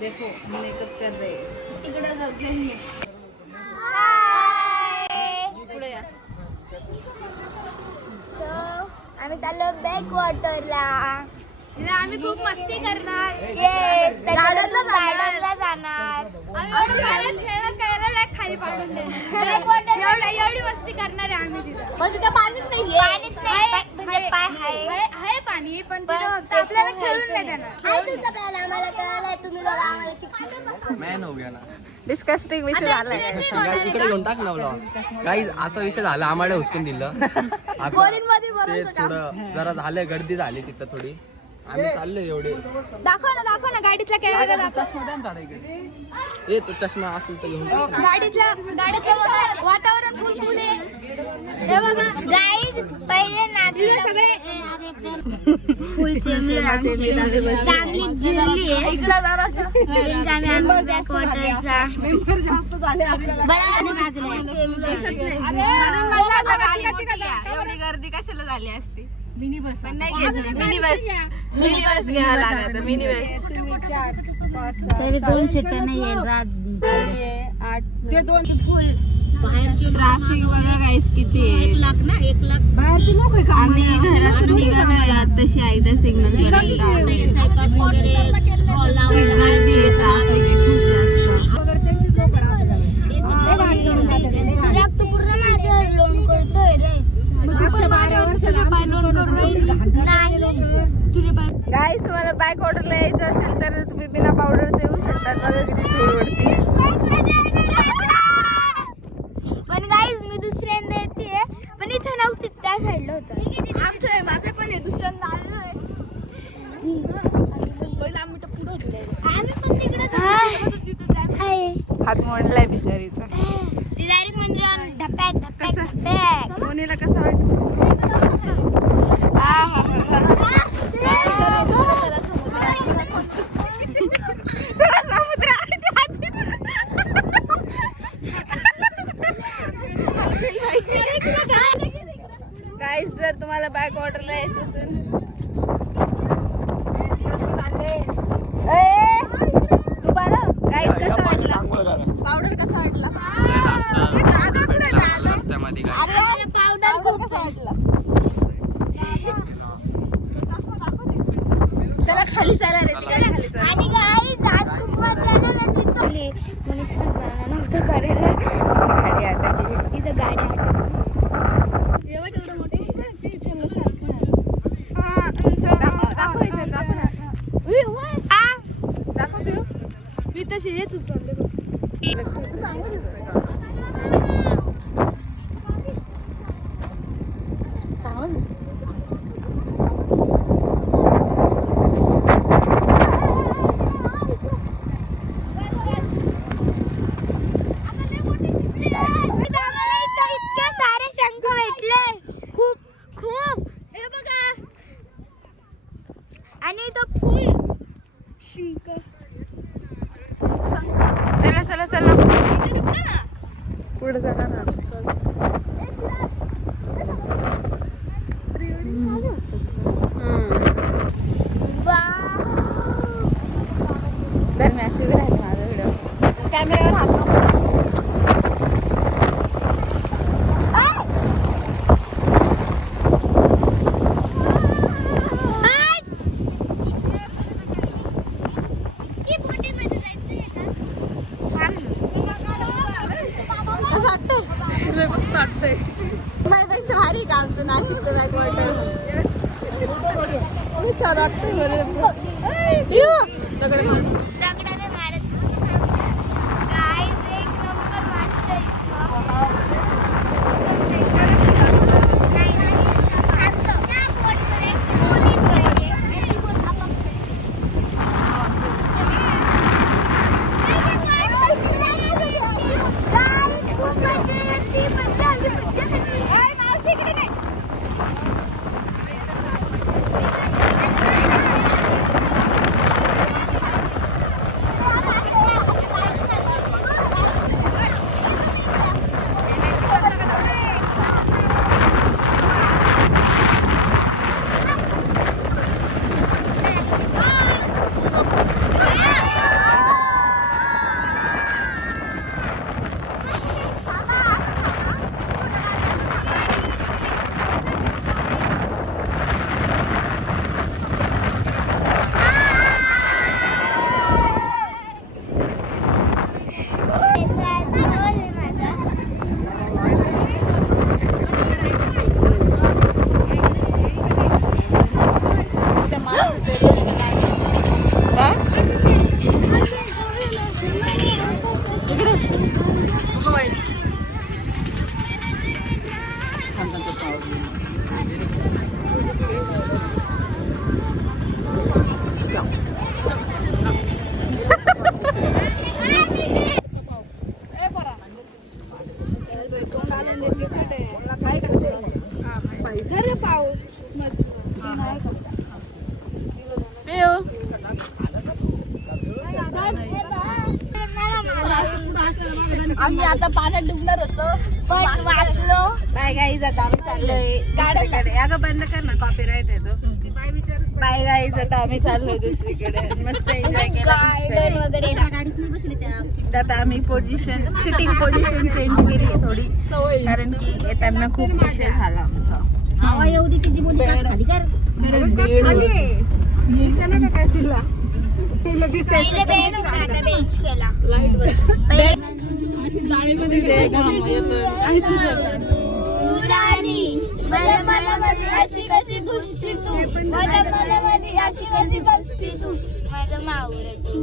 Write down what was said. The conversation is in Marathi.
देखो मेकअप कर रहे इकडे जाते पुढे या आम्ही चाललो बॅक वॉटरला. आम्ही खूप मस्ती करणार. गार्डनला जाणार. खाली पाडून देणार. एवढी मस्ती करणार आहे आम्ही तिथं. पाणीच नाही आहे पाणी पण आपल्याला खेळून नाही देणार. आम्हाला कळालंय तुम्ही मॅन हो गया ना. डिस्कस्टिंग विषय झालाय. इकडे घेऊन टाक ना ब्लॉग. काही असा विषय झाला आम्हाला हुसकून दिलं. ते थोडं जरा झालं गर्दी झाली तिथं थोडी. आम्ही चाललोय एवढे. दाखव ना गाडीतला कॅमेरा दाखव. ए तो चष्मा असेल तर घेऊन टाक. गाडीतलं वातावरण फुलफुल आहे. हे बघा गाईज पहिले नाचले सगळे फुल चांगली जिरली आहे. एवढी गर्दी कशाला झाली असती. मिनी बस नाही घेतली. मिनी बस घ्यायला लागत. मिनी बस तरी 2 शिट्ट्या नाही येईल रात 8 ते 2 फुल बाहेरची ट्रॅफिक बघा गाईज किती आहे. 1 लाख बाहेरची लोक आम्ही घरातून निघालोय तशी आयडा सिग्नल पर्यंत आलोय. गर्दी आहे ट्रॅफिक आहे खूप जास्त. तू पूर्ण माझ्यावर लोन करतोय रे. गाईस तुम्हाला बॅक ऑर्डरला यायचं असेल तर तुम्ही बिना पावडरचं येऊ शकतात. बघा किती धूळ उडती. पण गाईज मी दुसऱ्यांदा येते पण इथं नव्हती त्या साईडला होतं. आमचं आहे माझं पण आहे. दुसऱ्यांदा आलोय. पहिला आम्ही तर पुढं होतो. आम्ही पण तिकडे हात मोडलाय बिचारीचा. ती डायरेक्ट मंदिरात धपॅक मोनीला कसं वाटतं. गाईस जर तुम्हाला बॅक ऑर्डरला यायचं असेल गाईस कसं वाटलं. पावडर कसा वाटला. रस्त्यामध्ये पावडर खूप कसा वाटला. चला खाली चला रे. खाली चला. आणि गाईज आज खूप मजा येणार आणि मनीष पण बनवणार नव्हतं करायला. गाडी अटकली. इथं गाडी मी तशी हेच उचलले. चांगलं दिसतं. इतके सारे शंख भेटले. खूप खूप हे बघा आणि तो फुल शिंक. चला चला चला पुढे चला ना. दरम्यान शिबिर आहे माझा व्हिडिओ. कॅमेऱ्यावर हात नको. माझ्यापेक्षा भारी का आमचं नाशिकचं बॅक वॉटर. छान वाटतं. आम्ही आता पाण्यात डुबणार होतो पण वाचलो. बाय गाईज आता आम्ही चाललोय दुसरीकडे. अगं बंद कर ना कॉपीराइट येतो. बाय गाईज आता आम्ही चाललोय दुसरीकडे. मस्त एन्जॉय गार्डन केला. वगैरे आता आम्ही पोझिशन सिटिंग पोझिशन चेंज केली आहे थोडी कारण की येताना खूप उशीर झाला आमचा. पहिले बेड होता आता बेंच केला. मला मनामध्ये अशी कशी घुसती तू, मला मनामध्ये अशी कशी बसती तू, माझं मावर तू.